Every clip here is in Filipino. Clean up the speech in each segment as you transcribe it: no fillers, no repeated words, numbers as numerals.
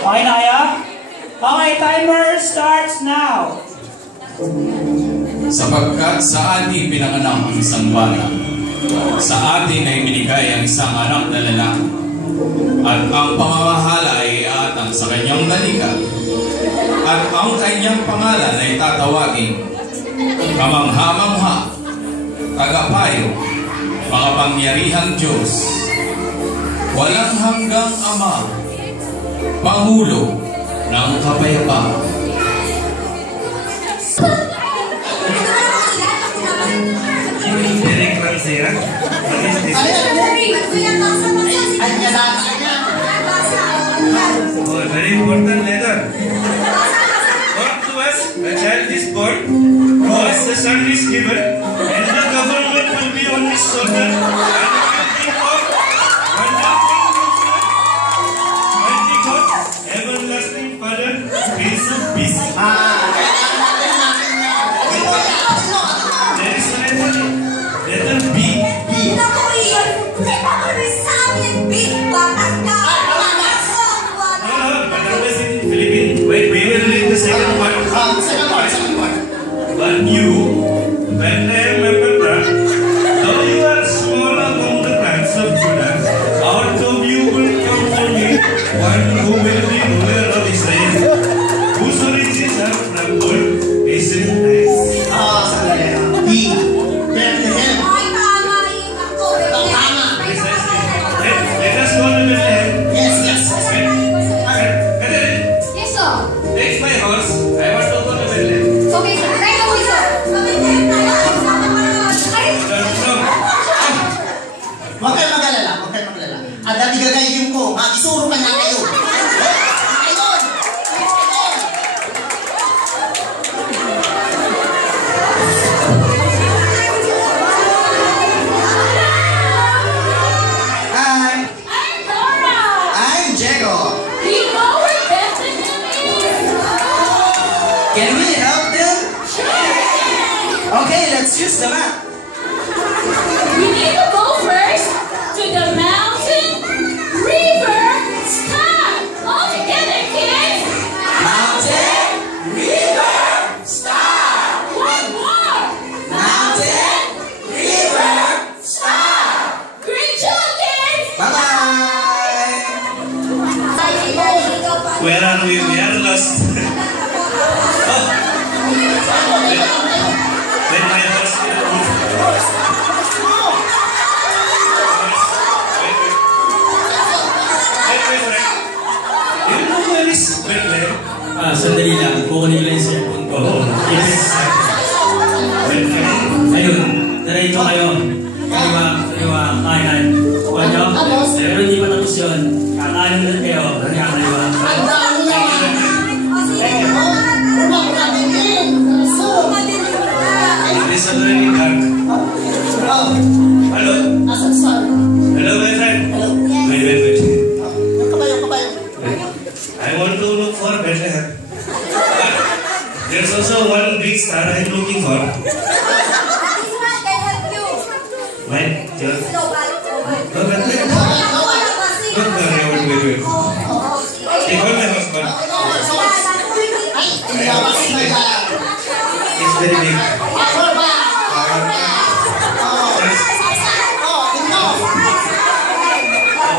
Okay na kaya? Okay, timer starts now. Sapagkat sa ating pinanganak ang isang bata, sa atin ay binigay ang isang anak na lalaki, at ang pamamahala ay aatang sa kanyang balikat, at ang kanyang pangalan ay tatawagin Kamangha-mangha, Tagapayo, Makapangyarihang Diyos, Walang Hanggang Ama, Pangulo ng Kapayapaan. What is this? Oh, very important letter. Born to us, a child is born, to us the son is given, and the government will be on his shoulder, and he will think of wonderful, mighty God, everlasting Father, Prince of Peace. There is a letter B. Wait, we will read the second part. But you, Bethlehem Ephrathah, though you are small among the clans of Judah, out of you will come to me one who will be ruler of Israel, whose origins are from old, ancient times. B. Bethlehem. Let us go to Bethlehem. Yes. Yes, sir. Take my horse. I want to go to Bethlehem. Okay, sir. Right away, sir. Huwag kayo mag-alala. At dati gagayin ko, isuro ka na kayo. Ayun! Hi! I'm Dora. I'm Diego. We know where Bethlehem is. Can we help them? Sure. Okay, let's use the map. We need to go first to the mountain, river, sky. All together, kids. Mountain, river, star. One more. Mountain, river, star. Great job, kids. Bye-bye. Where are we? We are lost. When my horse Do you know where is Bethlehem? Sandali lang. Kukunin ko lang yung cellphone ko. Yes. Bethlehem. Ayun, diretso kayo. Kaliwa, kanan. Kuha nyo? Pero hindi pa tapos yun. Kakanan ulit kayo. Kakaliwa. It is already dark. Hello? Hello, my friend. Wait. I want to look for Bethlehem. There's also one big star I'm looking for. Wait, just... No, Bethlehem. Don't worry, wait. Hey, hold my husband. It's very big.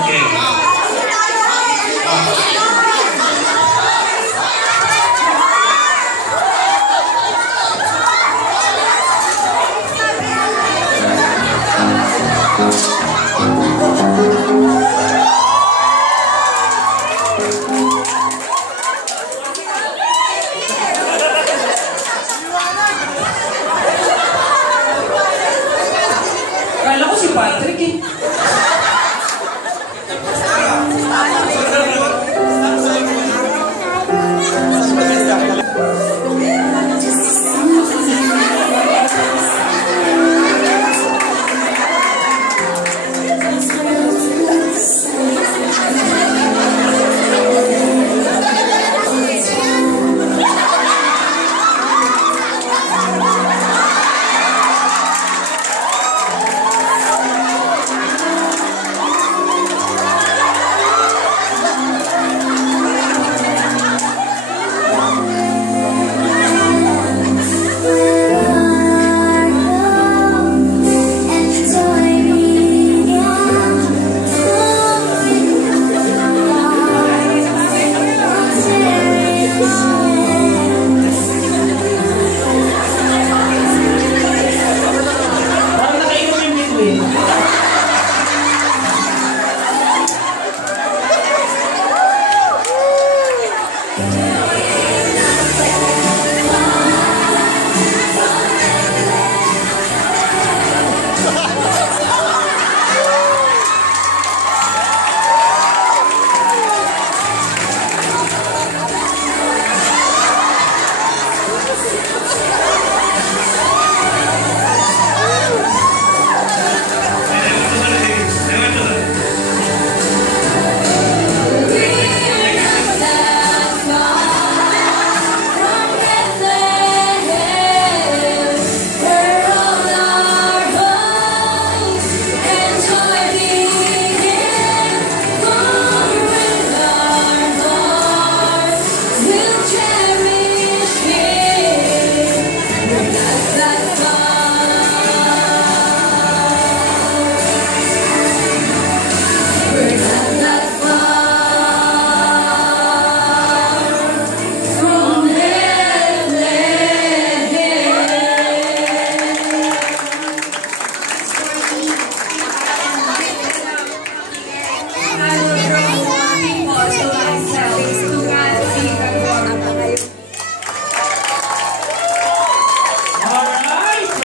Okay.